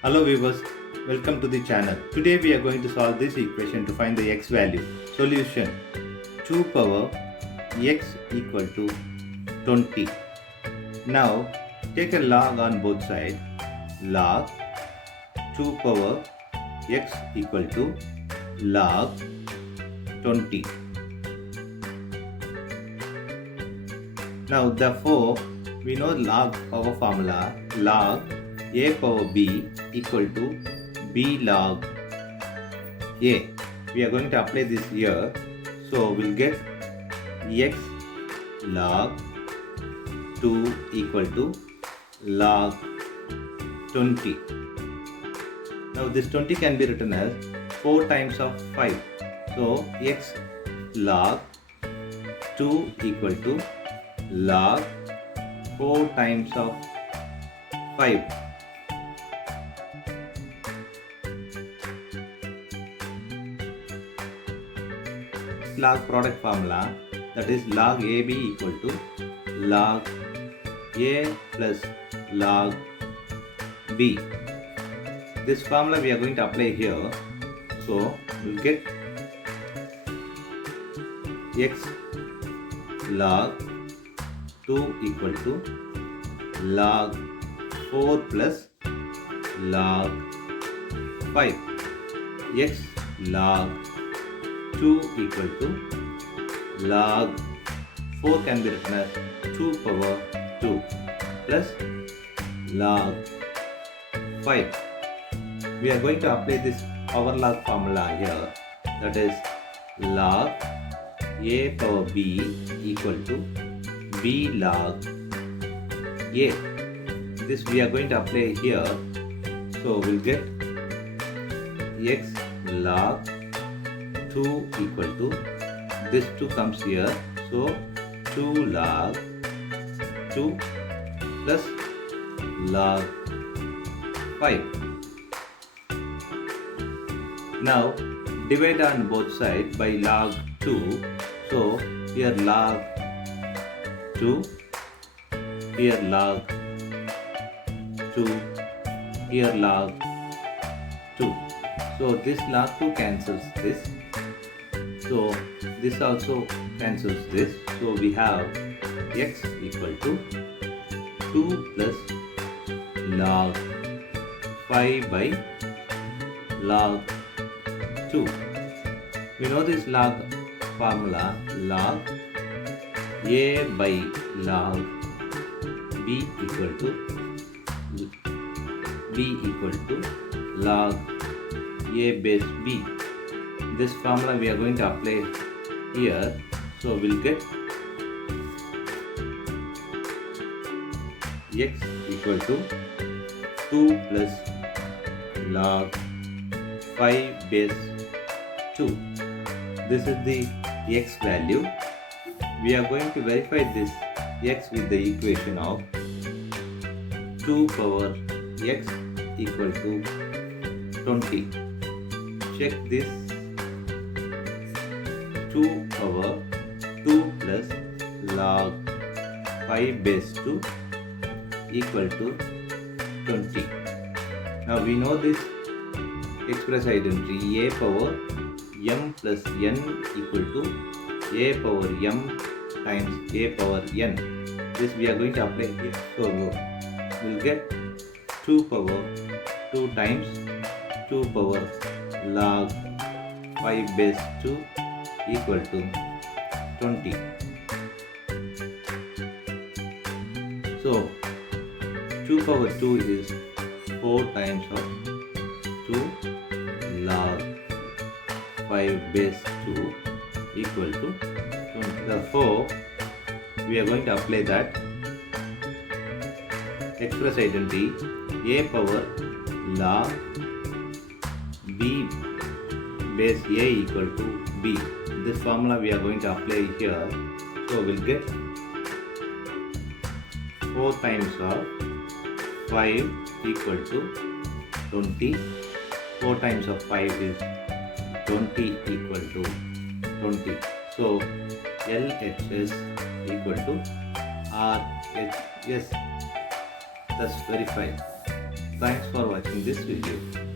Hello viewers, welcome to the channel. Today we are going to solve this equation to find the x value. Solution: 2 power x equal to 20. Now take a log on both sides. Log 2 power x equal to log 20. Now therefore we know log power formula. Log a power b equal to b log a. We are going to apply this here. So we'll get x log 2 equal to log 20. Now this 20 can be written as 4 times of 5. So x log 2 equal to log 4 times of 5. Log product formula, that is log AB equal to log A plus log B. This formula we are going to apply here. So we'll get x log 2 equal to log 4 plus log 5. X log 2 equal to log 4 can be written as 2 power 2 plus log 5. We are going to apply this power log formula here, that is log a power b equal to b log a. This we are going to apply here. So we'll get x log 2 equal to, this 2 comes here, so 2 log 2 plus log 5. Now divide on both sides by log 2. So here log 2, here log 2, here log 2. So this log 2 cancels this. So this also cancels this. So we have x equal to 2 plus log 5 by log 2. We know this log formula, log a by log b equal to log a base b. This formula we are going to apply here. So we'll get x equal to 2 plus log 5 base 2. This is the x value. We are going to verify this x with the equation of 2 power x equal to 20. Check this. 2 power 2 plus log 5 base 2 equal to 20. Now we know this express identity, a power m plus n equal to a power m times a power n. This we are going to apply here. So we'll get 2 power 2 times 2 power log 5 base 2 equal to 20. So 2 power 2 is 4 times of 2 log 5 base 2 equal to 20. Therefore, we are going to apply that express identity, a power log b base a equal to b. This formula we are going to apply here. So we'll get 4 times of 5 equal to 20. 4 times of 5 is 20 equal to 20. So LHS equal to RHS. Thus verified. Thanks for watching this video.